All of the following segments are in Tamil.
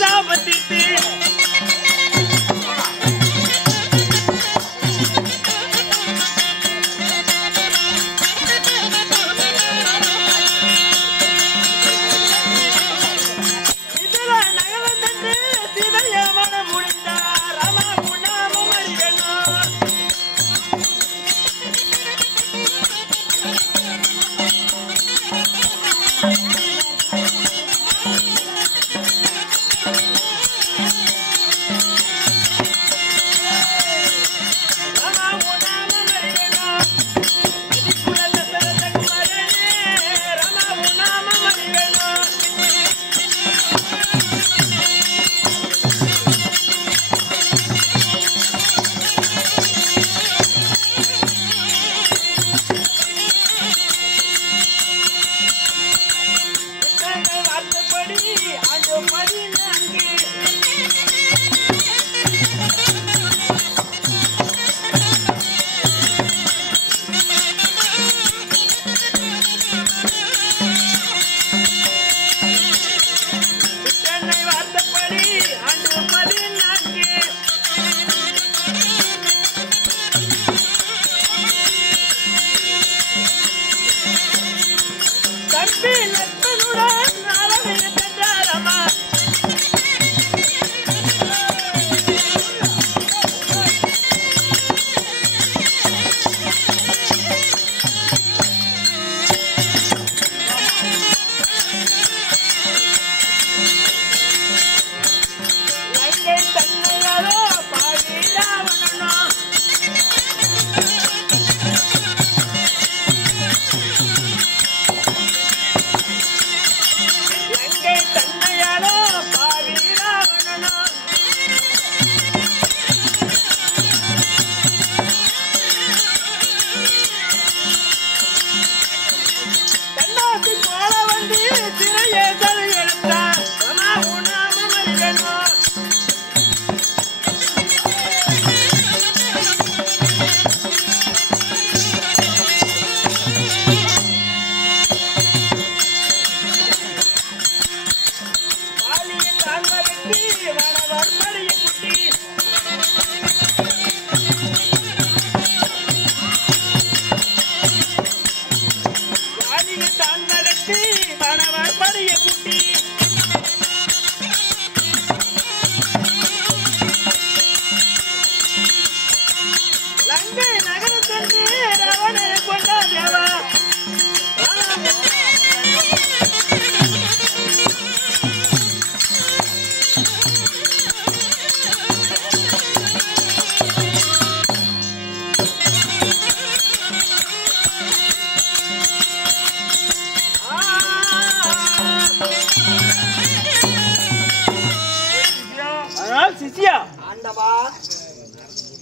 சாபத்திட்டு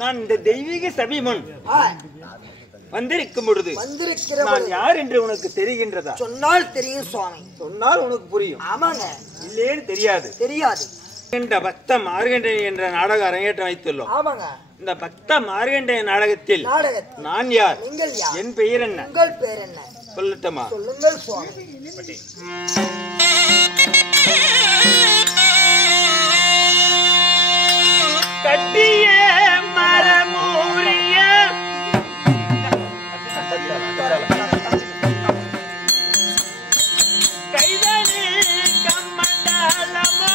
நான் இந்த தெய்வீக சபை முன் வந்திருக்கும் பொழுது நான் யார் என்று உனக்கு தெரிகின்றதா? சொன்னால் தெரியும் சுவாமி. சொன்னால் உனக்கு புரியும். ஆமாங்க. இல்லேன்னு தெரியாது. தெரியாது. இந்த பக்த மார்கண்டேயன் என்ற நாடக அரங்கேற்றம் வைத்துள்ளோம். ஆமாங்க. இந்த பக்த மார்கண்டேயன் நாடகத்தில் நான் யார்? நீங்கள் யார்? என் பெயர் என்ன? உங்கள் பெயர் என்ன? சொல்லட்டுமா? சொல்லுங்கள் சுவாமி. கட்டிய மரமூரிய கைதனி கம்மண்டலமா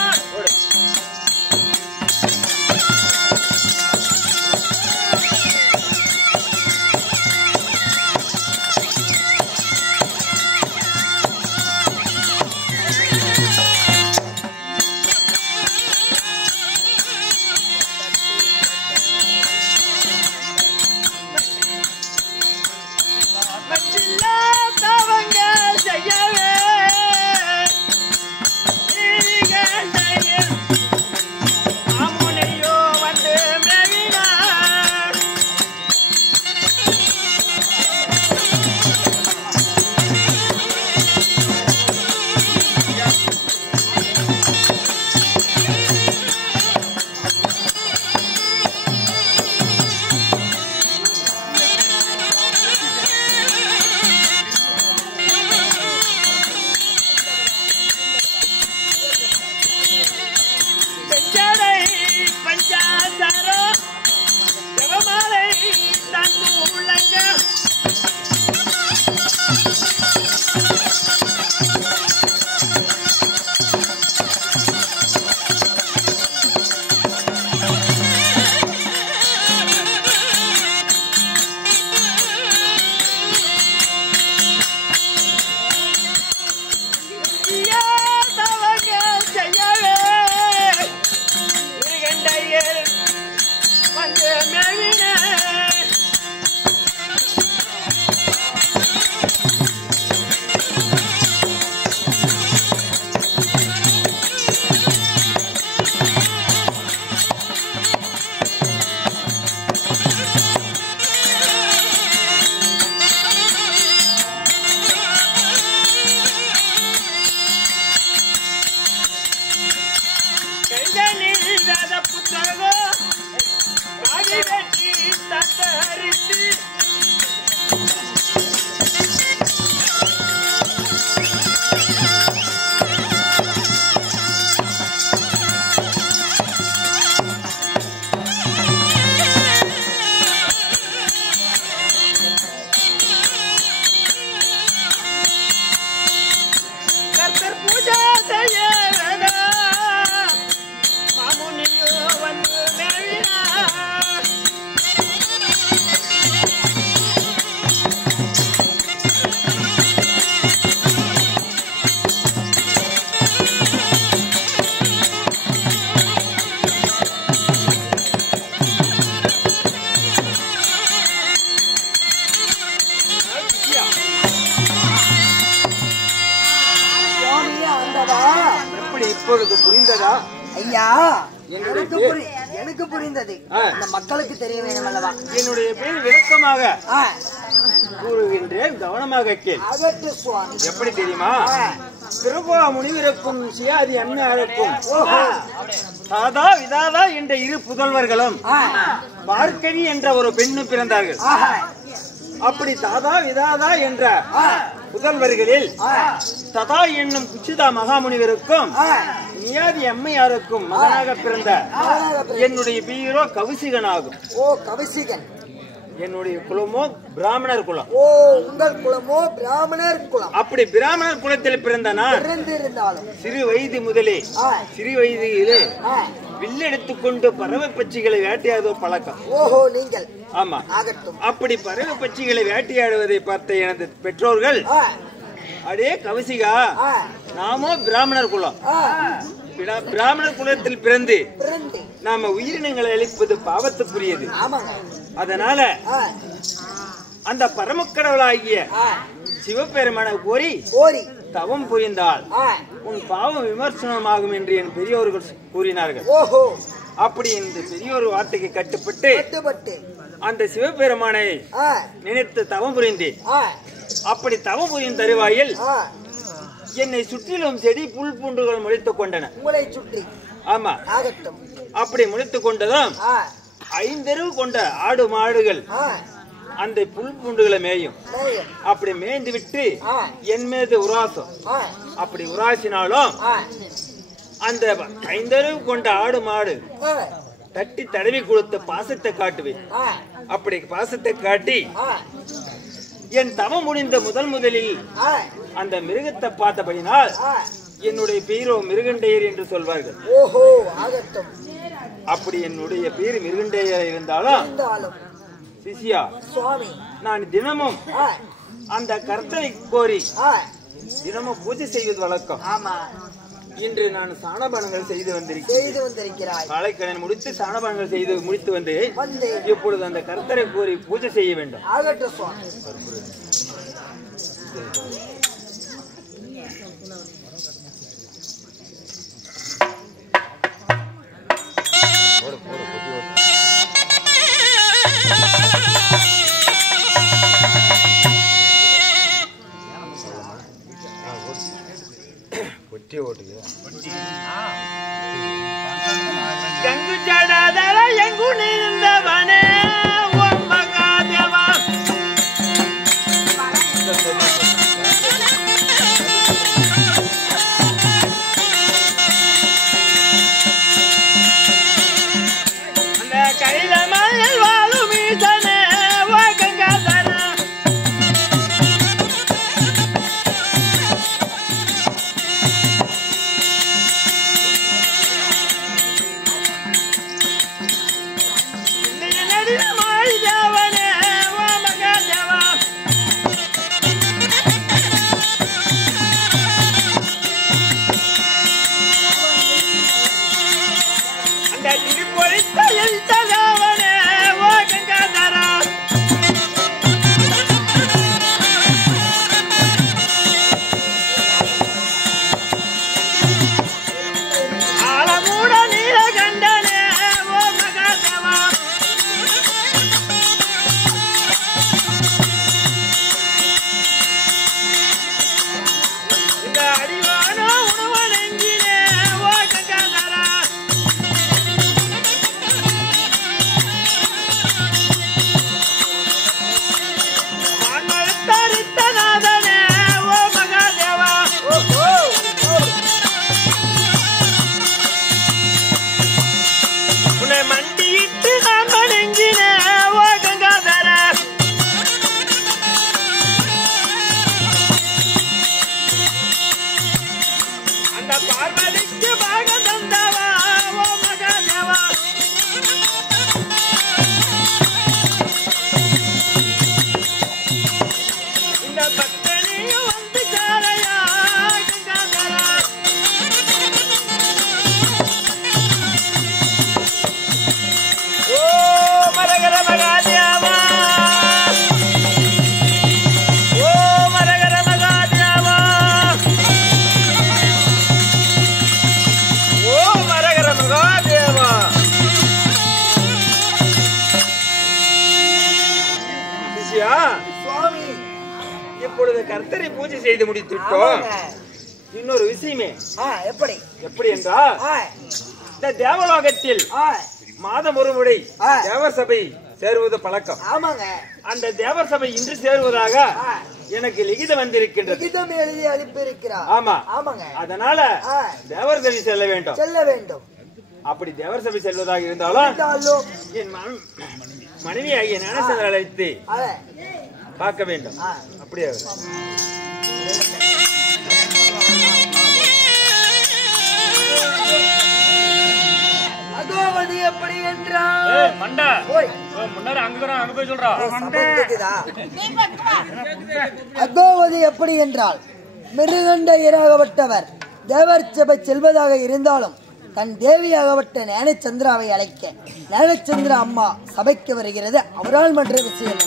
இப்பொழுது புரிந்ததா? ஐயா, என்னுடைய எனக்கு புரிந்தது. இந்த மக்களுக்கு தெரிய வேண்டும் அல்லவா? என்னுடைய பேர் விளக்கமாக கூறுகின்றேன், கவனமாக கேள். அகட்டு சுவாமி. எப்படி தெரியுமா? திருபா முனிவருக்கும் சியாதி அம்மையாருக்கும் தாதா விதாதா என்ற இரு புதல்வர்களும் பார்க்கவி என்ற ஒரு பெண்ணும் பிறந்தார்கள். அப்படி தாதா விதாதா என்ற புதல்வர்களில் ததா என்னும் குச்சிதா மகாமுனிவருக்கும் நியாதி அம்மையாருக்கும் மகனாக பிறந்த என்னுடைய பேரோ கவிசிகன் ஆகும். ஓ, கவிசிகன். என்னுடைய குலமோ பிராமணர் குலம். ஓ, உங்கள் குலமோ பிராமணர் குலம். அப்படி பிராமணர் குலத்தில் பிறந்த நான் சிறு வயது முதலே சிறு வயதிலே வில்லெடுத்துக்கொண்டு பறவை பட்சிகளை வேட்டையாடுவ பழக்கம். ஓஹோ, நீங்கள். ஆமா, அப்படி பறவை பட்சிகளை வேட்டையாடுவதை பார்த்த எனது பெற்றோர்கள், அடே கவிசிகா, நாமோ பிராமணர் குலம், பிராமணர் குலத்தில் பிறந்து நாம உயிரினங்களை அழிப்பது பாவத்துக்குரியது. அதனால அந்த பரமக்கடவுளாகிய சிவபெருமான கோரி தவம் புரிந்தால் உன் பாவம் விமர்சனமாகும் என்று என் பெரியோர்கள் கூறினார்கள். அப்படி இந்த பெரியோர் வார்த்தைக்கு கட்டுப்பட்டு அந்த சிவபெருமானை நினைத்து தவம் புரிந்தேன். அப்படி தவம் புரியும் தருவாயில் என்னை சுற்றிலும் செடி புல் பூண்டுகள் முளைத்துக் கொண்டன. உங்களை சுற்றி? ஆமா. அப்படி முளைத்துக் கொண்டதும் 5 அறிவு கொண்ட ஆடு மாடுகள் அந்த புல் பூண்டுகளை மேயும். அப்படி மேய்ந்து விட்டு என் மீது உராசம். அப்படி உராசினாலும் அந்த 5 அறிவு கொண்ட ஆடு மாடு தட்டி தடவி கொடுத்த பாசத்தை காட்டுவேன். அப்படி பாசத்தை காட்டி என் தவம் முடிந்த முதலில் அந்த மிருகத்தை பார்த்தபடினால் என்னுடைய பேரோ மிருகண்டையர் என்று சொல்வார்கள். ஓஹோ, ஆகட்டும். அப்படி என்னுடைய பேர் மிருகண்டையர் இருந்தாலும் சிசியா சுவாமி, நான் தினமும் அந்த கர்த்தரை கோரி தினமும் பூஜை செய்வது வழக்கம். ஆமா. இன்று நான் சாணபானங்கள் செய்து வந்திருக்கிறேன். காலைக்கடன் முடித்து சாணபானங்கள் செய்து முடித்து வந்து இப்பொழுது அந்த கர்த்தரை கோரி பூஜை செய்ய வேண்டும். ஆகட்டும் சுவாமி. கங்கு ஜடாதர எங்கு நின்றவனே ஓம் மகாதேவா. அந்த கைலமலையில் வாழும் ஈசனே ஓ கங்காதர. கர்த்தரை பூஜை செய்து முடித்துட்டோம். இன்னொரு விஷயமே எப்படி என்றால் இந்த தேவலோகத்தில் மாதம் ஒரு முறை தேவர் சபை சேருவது பழக்கம். அந்த தேவர் சபை இன்று சேருவதாக எனக்கு லிகிதம் வந்திருக்கின்றது. ஆமா, அதனால தேவர் சபை செல்ல வேண்டும். அப்படி தேவர் சபை செல்வதாக இருந்தாலும் என் மனைவி ஆகிய ஞானசந்திரன் அழைத்து பார்க்க வேண்டும். அப்படியே அகோவதி எப்படி என்றால் மண்டா முன்னாடி அங்க போய் சொல்றா. அகோவதி எப்படி என்றால் மிருகண்ட இராகப்பட்டவர் தேவர் சபை செல்வதாக இருந்தாலும் தன் தேவியாகப்பட்ட ஞானச்சந்திராவை அழைக்க ஞானச்சந்திர அம்மா சபைக்கு வருகிறது. அவரால் மற்ற விஷயம்